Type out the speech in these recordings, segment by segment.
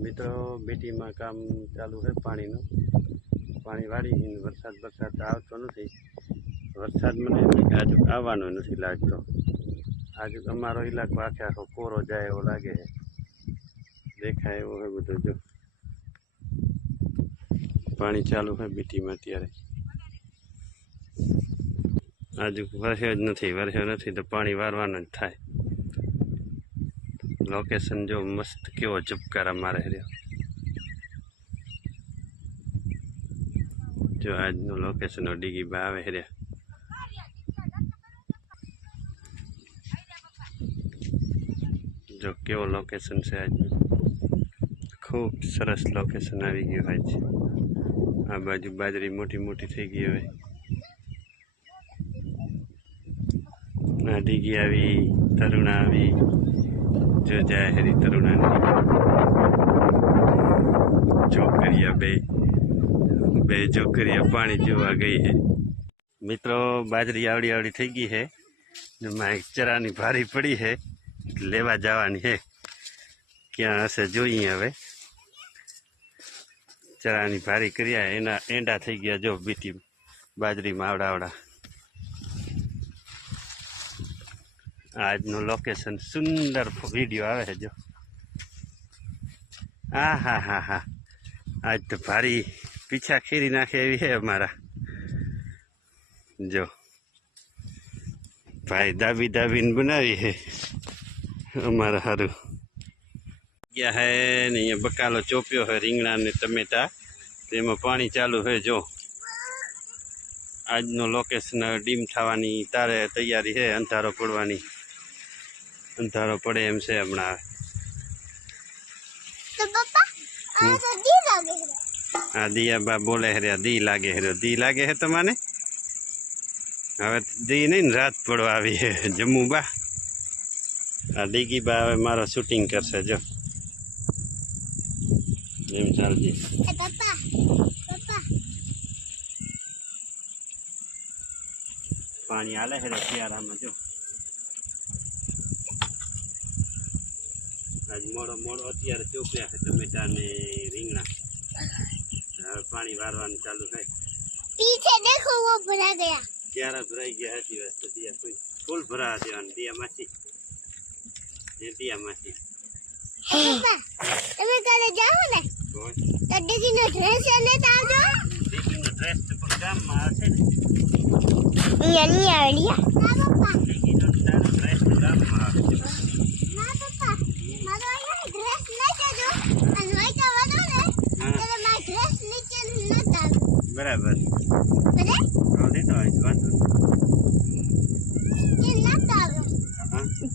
मित्रों बेटी में काम चालू है पानी नु पानी वाड़ी वरसाद बरसाद आवतो नहीं। वरसाद मैंने आज आवવાનો नहीं लगतो। आज अमारो इलाको आखे आखो कोरो जाए एवो लागे है। देखाय एवो है बधुं जो पानी चालू है बेटी में अत्यारे। आज वर्ष्यो ज नहीं तो पानी वारवानुं ज थाय। लोकेशन जो मस्त केवो झबकारा मारे रह्यो जो आज नो लोकेशन डीगी बा आवे रह्या। जो केवो लोकेशन से आज खूब सरस लोकेशन आई गयो है। आ बाजू बाजरी मोटी मोटी थई गई है। आ डीगी आवी तरुणा आवी जो जाए हरी तरुणा छोकरिया बे छोकरिया पानी जोवा गई है। मित्रों बाजरी आवड़ी आवड़ी थई गई है। जो मैं चरानी भारी पड़ी है लेवा जवानी है। क्या हसे जोईए हवे चरानी भारी कर्या एना एंडा थई गया जो बीटी बाजरी में आवड़ा आवड़ा। आज नो लोकेशन सुंदर वीडियो आवे है जो हा आज तो भारी पीछा खेरी नाखे एवी है हमारा। जो भाई दाबी दाबी बनावी है हमारा हारू क्या है नहीं। ये बकालो चोप्यो है રીંગણા ने टमेटा तेमा पानी चालू है। जो आज नो लोकेशन डीम थवानी तारे तैयारी है। अंधारो पड़वानी अंधारो पड़े एम से हमणा तो पापा आ तो दी लागे है। आ दिया बा बोले है दी लागे है। दी लागे है तमाने हवे दी नहीं रात पड़वा आवी है जम्मू बा। आ डीगी बा हवे मारो शूटिंग करसे जो एम चालजी। पापा पापा पानी आले है त्यारा में जो आज मोड़ो मोड़ो अत्यारे चोप्या है टमेटा ने રીંગણા। હવે पानी वारवानुं चालू है। पीछे देखो वो भरा गया। क्यारा भराई गया है वैसे दिया कोई फूल भरा देवान दिया मासी ये दिया मासी। पापा તમે કાલે જાઓ ને તો દીકરીનો ડ્રેસ લેતા આવજો। દીકરીનો ડ્રેસ તો પણ ગામમાં હશે ને અહીંયા નહીં આવે લિયા ના પપ્પા દીકરીનો ડ્રેસ તો ગામમાં આવે। ના પપ્પા મારો અહીંયા ડ્રેસ લઈ જજો અને લઈતા વધો ને એટલે મારો ડ્રેસ નીચે નત આવે બરાબર બરાબર હા દેતો આવીશ વાંધો ચેન નત આવે।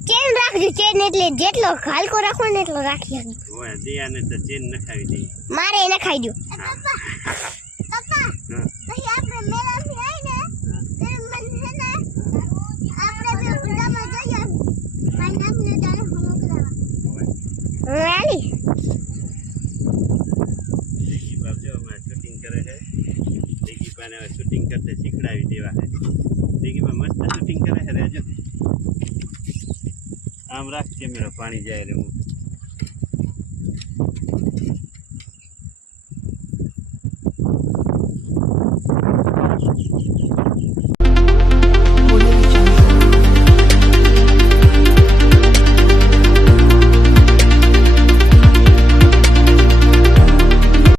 ચેન રાખજો ચેન એટલે જેટલો હલકો રાખો ને એટલો રાખી શકો। ઓય દિયાને તો ચેન નખાવી દે મારે એને ખાઈ દો। પપ્પા પપ્પા પછી આપણે મેળામાં આવીને તે મને છે ને આપણે બે ગુડામાં જઈએ ફાઈનામને તારે મોકલાવા રાણી। દીકી બાપ જો मैं शूटिंग करे है। દીકી પાને शूटिंग करते શીખડાવી દેવા है। દીકી માં મસ્ત शूटिंग करे है। रेजो आम राख के मेरा पानी जाए रे।